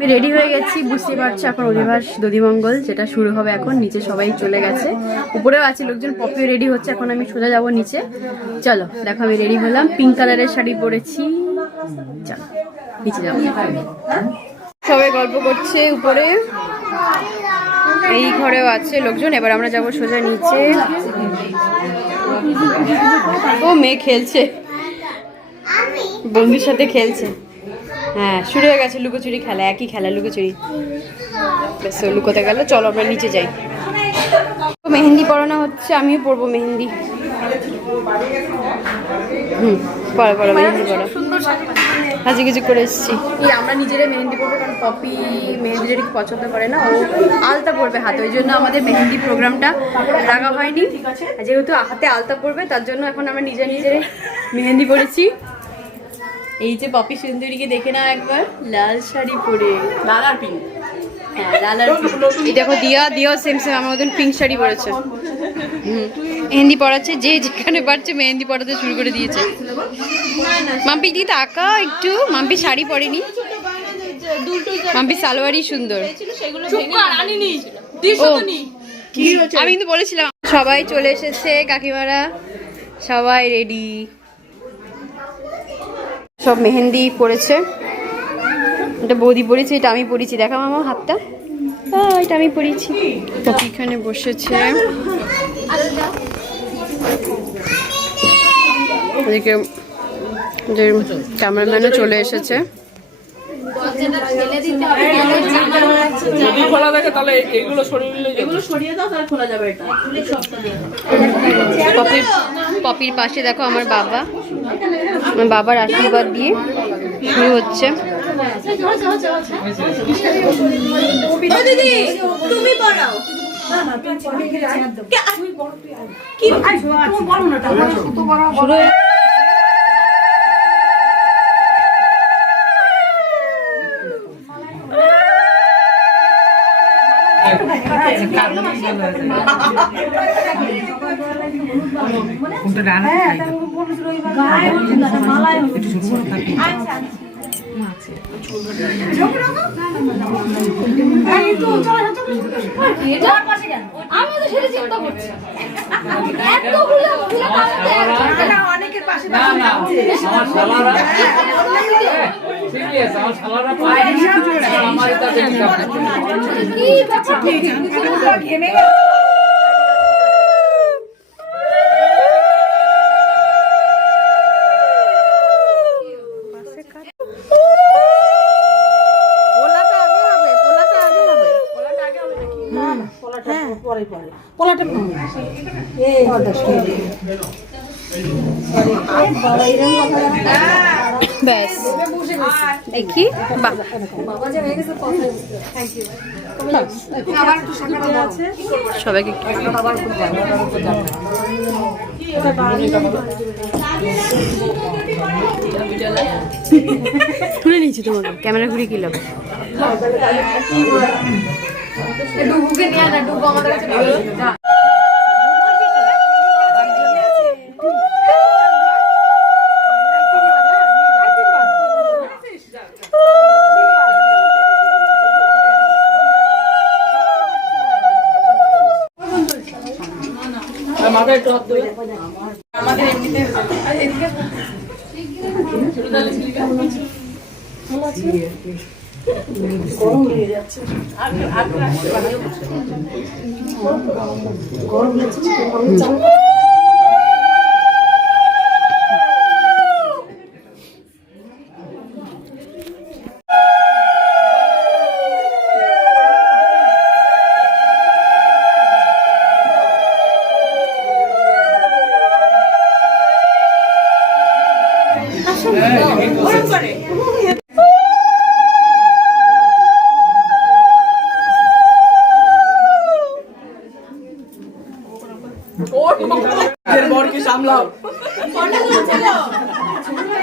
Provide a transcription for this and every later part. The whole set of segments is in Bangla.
আমি রেডি হয়ে গেছি, বুঝতে পারছি এখন অধিবাস দধিমঙ্গল যেটা শুরু হবে এখন। নিচে সবাই চলে গেছে, উপরেও আছে লোকজন, পপিও রেডি হচ্ছে। এখন আমি সোজা যাবো নিচে। চলো দেখো, আমি রেডি হলাম, পিঙ্ক কালারের শাড়ি পরেছি। চলো নিচে যাবো। সবাই গল্প করছে উপরে, এই ঘরেও আছে লোকজন। এবার আমরা যাবো সোজা নিচে। ও মেয়ে খেলছে, বন্ধুর সাথে খেলছে। হ্যাঁ শুরু হয়ে গেছে লুকোচুরি খেলা, একই খেলা লুকোচুরি। বেশ লুকোতে গেল, চলো আমরা নিচে যাই। মেহেন্দি পরানো হচ্ছে, আমিও পরবো মেহেন্দি। পড়া পড়া মেহেন্দি পড়া, হাজি কিছু করে এসেছি। আমরা নিজেরাই মেহেন্দি পরবো, কারণ পপি মেহেন্দি যেটা পছন্দ করে না, ও আলতা পরবে হাতে। ওই জন্য আমাদের মেহেন্দি প্রোগ্রামটা রাখা হয়নি। যেহেতু হাতে আলতা পরবে, তার জন্য এখন আমরা নিজেরাই মেহেন্দি পরেছি। এই যে পপি সুন্দরীকে দেখে নাও একবার, লাল শাড়ি পরে, লাল আর পিঙ্ক। হ্যাঁ লাল আর পিঙ্ক। এই দেখো দিয়াও সেম আমার মতন পিঙ্ক শাড়ি পরেছে। মেহেন্দি পড়াচ্ছে, যে যেখানে পারছে মেহেন্দি পড়াতে শুরু করে দিয়েছে। মাম্পি দি তাকা একটু, মাম্পি শাড়ি পরেনি, মাম্পি সালোয়ারই সুন্দর। আমি কিন্তু বলেছিলাম। সবাই চলে এসেছে, কাকিমারা সবাই রেডি, সব মেহেন্দি পড়েছে। এটা বৌদি পড়েছে, এটা আমি পড়েছি। দেখা মামা হাতটা, এটা আমি পড়েছি। এখানে বসেছে, এদিকে ক্যামেরাম্যানও চলে এসেছে। পপির পাশে দেখো আমার বাবা, আমার বাবার আশীর্বাদ দিয়ে শুরু হচ্ছে। ব্যাস দেখি সবাইকে তুলে নিচ্ছি তোমাকে, ক্যামেরা ঘুরে কি লাভ।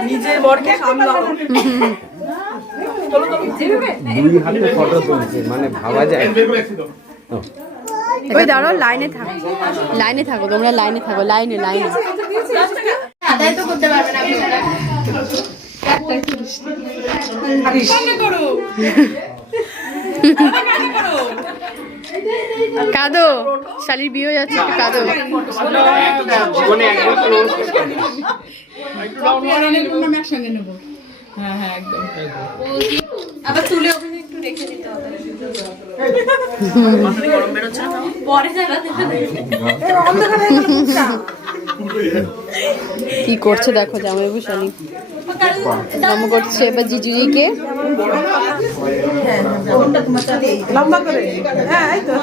নিজের বরকে সামলাও। দুই হাতে ফটো তুলছে, মানে ভাবা যায়। ওই দাঁড়াও, লাইনে থাকো, লাইনে থাকো তোমরা, লাইনে থাকো, লাইনে লাইনে। আদায় তো করতে পারবে না কাঁদো, শালির বিয়ে হয়ে যাচ্ছে, একটু কাঁদো। জীবনে একবার তো নমস্কার আবার তুলে ওখানে একটু রেখে দিতে হবে। কি করছে দেখো জামাইবাবু শালি নাম করছে এবার জিজুজিকে। লম্বা করে হ্যাঁ এই তো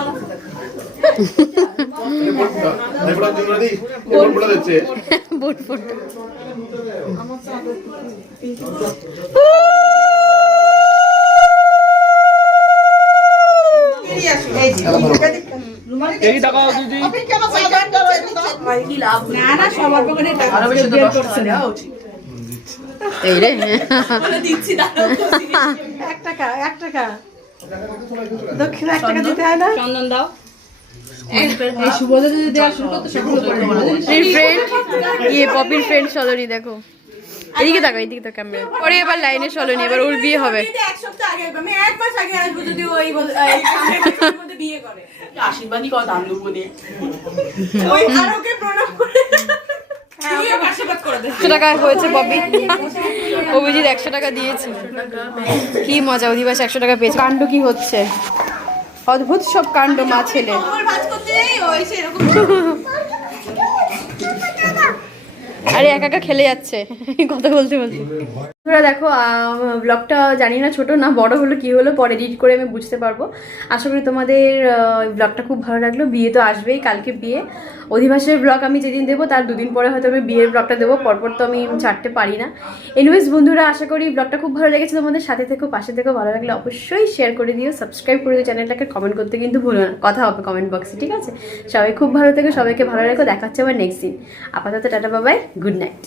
বুট ফুট এই টাকাও দিদি না না সবার পকেটে টাকা বের করছে না এই রে 1 টাকা দক্ষিণ 1 টাকা দিতে হয় না চন্দন দাও। এই সুবোধ যদি দেওয়া শুরু করতে সবগুলো করে ফ্রেন্ড ইয়ে পপির ফ্রেন্ড সলোনি দেখো, এদিকে দেখো, এদিকে তো ক্যামেরা পরে এবার লাইনে সলোনি, এবার ওর বিয়ে হবে। এক সপ্তাহ আগে আমি 1 মাস আগে আসবো যদি ওই সামনের মধ্যে বিয়ে করে আশীর্বাদই কর দান দেবো দিয়ে ওই আর ওকে প্রণাম করে আশীর্বাদ করে দে। 100 টাকা হয়েছে পপি, অভিজিৎ 100 টাকা দিয়েছে। কি মজা, অধিবাস 100 টাকা পেয়েছে। কাণ্ড কি হচ্ছে, অদ্ভুত সব কাণ্ড মা ছেলে। আমার ভাজ করতে যাই ওই সেরকম আরে একা একা খেলে যাচ্ছে কথা বলতে বলতে। তোমরা দেখো ব্লগটা জানি না ছোট না বড় হলো কি হলো, পরে এডিট করে আমি বুঝতে পারবো। আশা করি তোমাদের ব্লগটা খুব ভালো লাগলো। বিয়ে তো আসবেই, কালকে বিয়ে। অধিবাসের ব্লগ আমি যেদিন দেবো তার 2 দিন পরে হয়তো আমি বিয়ের ব্লগটা দেবো, পরপর তো আমি ছাড়তে পারি না। এনিওয়েজ বন্ধুরা, আশা করি ব্লগটা খুব ভালো লেগেছে তোমাদের, সাথে থেকো, পাশে থেকো। ভালো লাগলে অবশ্যই শেয়ার করে দিও, সাবস্ক্রাইব করে দিও চ্যানেলটাকে, কমেন্ট করতে কিন্তু ভুলো না। কথা হবে কমেন্ট বক্সে, ঠিক আছে? সবাই খুব ভালো থেকো, সবাইকে ভালো রেখো। দেখা হচ্ছে আবার নেক্সট দিন। আপাতত টাটা, বাবাই, গুড নাইট।